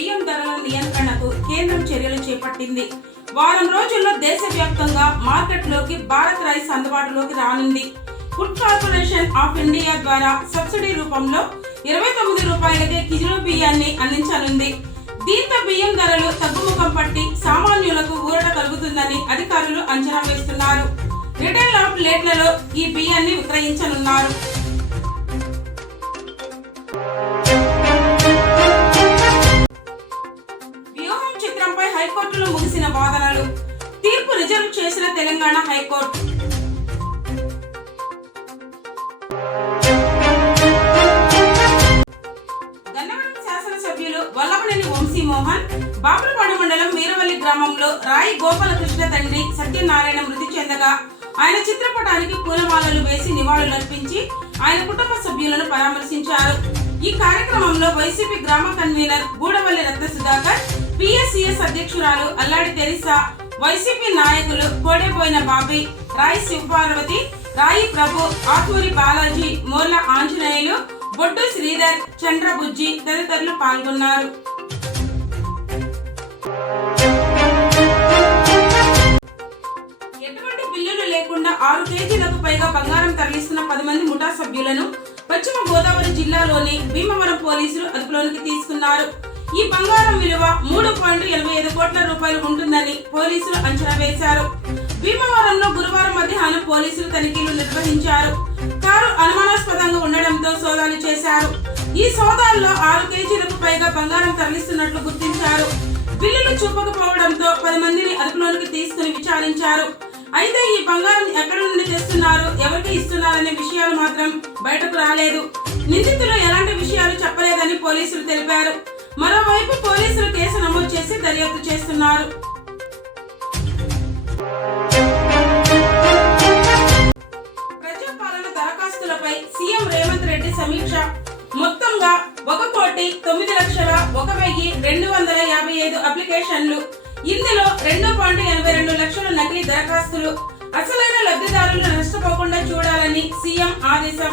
బియ్యం ధరల నియంత్రణకు కేంద్రం చర్యలు చేపట్టింది. వారం రోజుల్లో దేశవ్యాప్తంగా మార్కెట్లోకి భారత్ రైస్ అందుబాటులోకి రానుంది. ఫుడ్ కార్పొరేషన్ ఆఫ్ ఇండియా ద్వారా సబ్సిడీ రూపంలో ఇరవై తొమ్మిది రూపాయలకే కిలో బియ్యాన్ని అందించనుంది. దీంతో బియ్యం ధరలు తగ్గుముఖం పట్టి సామాన్యులకు ఊరట కలుగుతుందని అధికారులు అంచనా వేస్తున్నారు. రిటైల్ అవుట్లెట్లలో ఈ బియ్యాన్ని విక్రయించనున్నారు. తెలంగాణ హైకోర్టు. గన్నవరం శాసనసభ్యులు వల్లభనేని వంశీ మోహన్ బాపులపాడు మండలం వీరవల్లి గ్రామంలో రాయి గోపాలకృష్ణ తండ్రి సత్యనారాయణ మృతి చెందగా ఆయన చిత్రపటానికి పూలమాలలు వేసి నివాళులర్పించి ఆయన కుటుంబ సభ్యులను పరామర్శించారు. ఈ కార్యక్రమంలో వైసీపీ గ్రామ కన్వీనర్ గూడవల్లి రత్న సుధాకర్ పిఎస్సిఎస్ అధ్యక్షురాలు అల్లాడి తెరిసా వైసీపీ నాయకులు కోడేపోయిన బాబీ రాయి శివపార్వతి రాయి ప్రభు ఆకూరి బాలాజీ మోర్ల ఆంజనేయులు బొడ్డు శ్రీధర్ చంద్రబుజ్జి తదితరులు పాల్గొన్నారు. ఎటువంటి బిల్లులు లేకుండా ఆరు కేజీలకు పైగా బంగారం తరలిస్తున్న పది మంది ముఠా సభ్యులను పశ్చిమ గోదావరి జిల్లాలోని భీమవరం పోలీసులు అదుపులోనికి తీసుకున్నారు. ఈ బంగారం విలువ మూడు పాయింట్ ఎనభై ఐదు కోట్ల రూపాయలు ఉంటుందని పోలీసులు అంచనా వేశారు. భీమవరంలో గురువారం మధ్యాహ్నం పోలీసులు తనిఖీలు నిర్వహించారు. కారు అనుమానాస్పదంగా ఉండడంతో సోదాలు చేశారు. ఈ సోదాల్లో ఆరు కేజీలకు పైగా బంగారం తరలిస్తున్నట్లు గుర్తించారు. బిల్లులు చూపకపోవడంతో పది మందిని అదుపులోనికి తీసుకుని విచారించారు. అయితే ఈ బంగారం ఎక్కడి నుండి తెస్తున్నారు ఎవరికి ఇస్తున్నారనే విషయాలు మాత్రం బయటకు రాలేదు. నిందితులు ఎలాంటి విషయాలు చెప్పలేదని పోలీసులు తెలిపారు. మరోవైపు పోలీసులు కేసు నమోదు చేసి దర్యాప్తు చేస్తున్నారు. ప్రజాపాలన దరఖాస్తులపై సీఎం రేవంత్ రెడ్డి సమీక్ష. మొత్తంగా ఒక కోటి తొమ్మిది లక్షల ఒక వెయ్యి రెండు వందల యాభై ఐదు అప్లికేషన్లు. ఇందులో రెండు పాయింట్ ఎనభై రెండు లక్షల నకిలీ దరఖాస్తులు. అసలైన లబ్ధిదారులు నష్టపోకుండా చూడాలని సీఎం ఆదేశం.